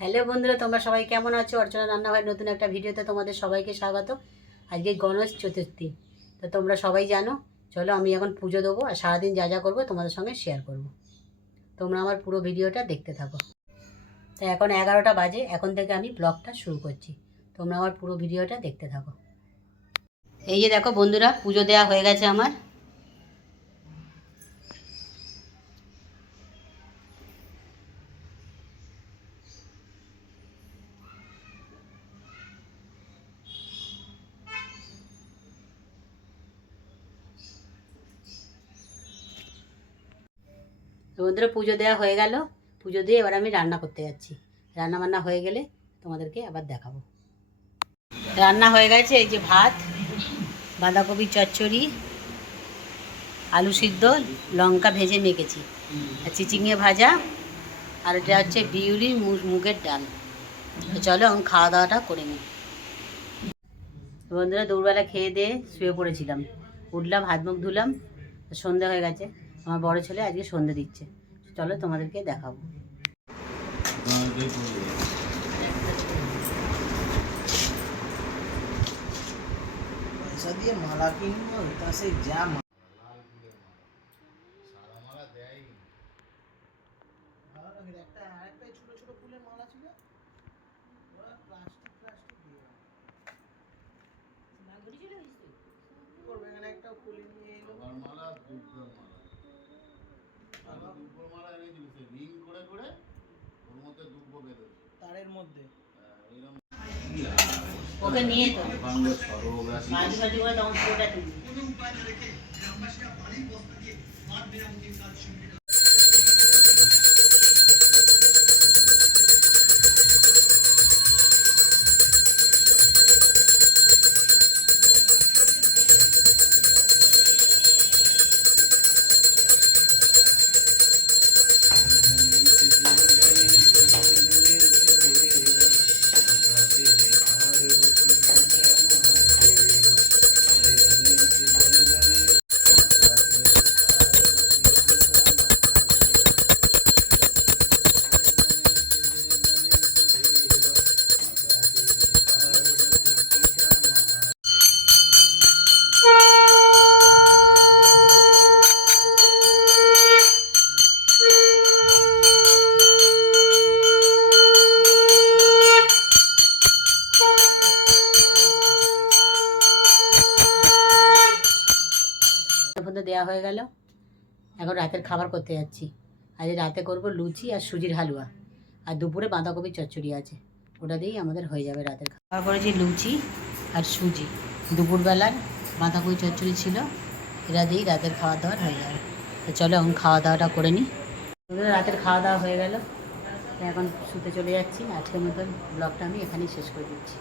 Hello বন্ধুরা, তোমরা সবাই কেমন আছো? অর্চনা রান্নাঘরের নতুন একটা ভিডিওতে তোমাদের সবাইকে স্বাগত। আজকে গণেশ চতুর্থী, তো তোমরা সবাই জানো। চলো আমি এখন পুজো দেবো আর সারাদিন যা যা করবো তোমাদের সঙ্গে শেয়ার করব। তোমরা আমার পুরো ভিডিওটা দেখতে থাকো। তো এখন 11টা বাজে, এখন থেকে আমি ব্লগটা শুরু করছি। তোমরা আমার পুরো ভিডিওটা দেখতে থাকো। এই যে দেখো বন্ধুরা, পুজো দেওয়া হয়ে গেছে আমার। তো বন্ধুরা, পুজো দেওয়া হয়ে গেল। পুজো দিয়ে এবার আমি রান্না করতে যাচ্ছি। রান্না বান্না হয়ে গেলে তোমাদেরকে আবার দেখাবো। রান্না হয়ে গেছে, এই যে ভাত, বাঁধাকপি চচ্চড়ি, আলু সিদ্ধ, লঙ্কা ভেজে মেখেছি, আর চিচিঙে ভাজা, আর এটা হচ্ছে বিউলি মুগের ডাল। তো চলো আমি খাওয়া দাওয়াটা করে নিই। বন্ধুরা, দুপুরবেলা খেয়ে দিয়ে শুয়ে পড়েছিলাম, উঠলাম, হাত মুখ ধুলাম, সন্ধে হয়ে গেছে। আমার বড় ছেলে আজকে সন্ধে দিচ্ছে, চলো তোমাদেরকে দেখাবো। পয়সা দিয়ে মালা কিনবো, তা সেই যা একটা ছোট ছোট ফুলের মালা ছিল, ওরা প্লাস্টিক দিয়ে করবে। এখানে একটা খুলে নিয়ে এলো মালা, দুব্বর মালা এনেছিল, সে রিং করে করে ওর মধ্যে দুব্ব বেঁধেছে তারের মধ্যে। ওকে নিয়ে তো মাঝে মাঝে করে তখন পুরোটা তুলি। দেওয়া হয়ে গেল, এখন রাতের খাবার করতে যাচ্ছি। আজ রাতে করব লুচি আর সুজির হালুয়া, আর দুপুরে বাঁধাকপি চচ্চড়ি আছে, ওটা দিয়েই আমাদের হয়ে যাবে রাতের খাবার। করেছি লুচি আর সুজি, দুপুরবেলার বাঁধাকপি চচ্চড়ি ছিল, এরা দিয়েই রাতের খাওয়া দাওয়া হয়ে যাবে। তো চলো এখন খাওয়া দাওয়াটা করে নিই। রাতের খাওয়া দাওয়া হয়ে গেল, এখন শুতে চলে যাচ্ছি। আজকের মতন ব্লগটা আমি এখানেই শেষ করে দিচ্ছি।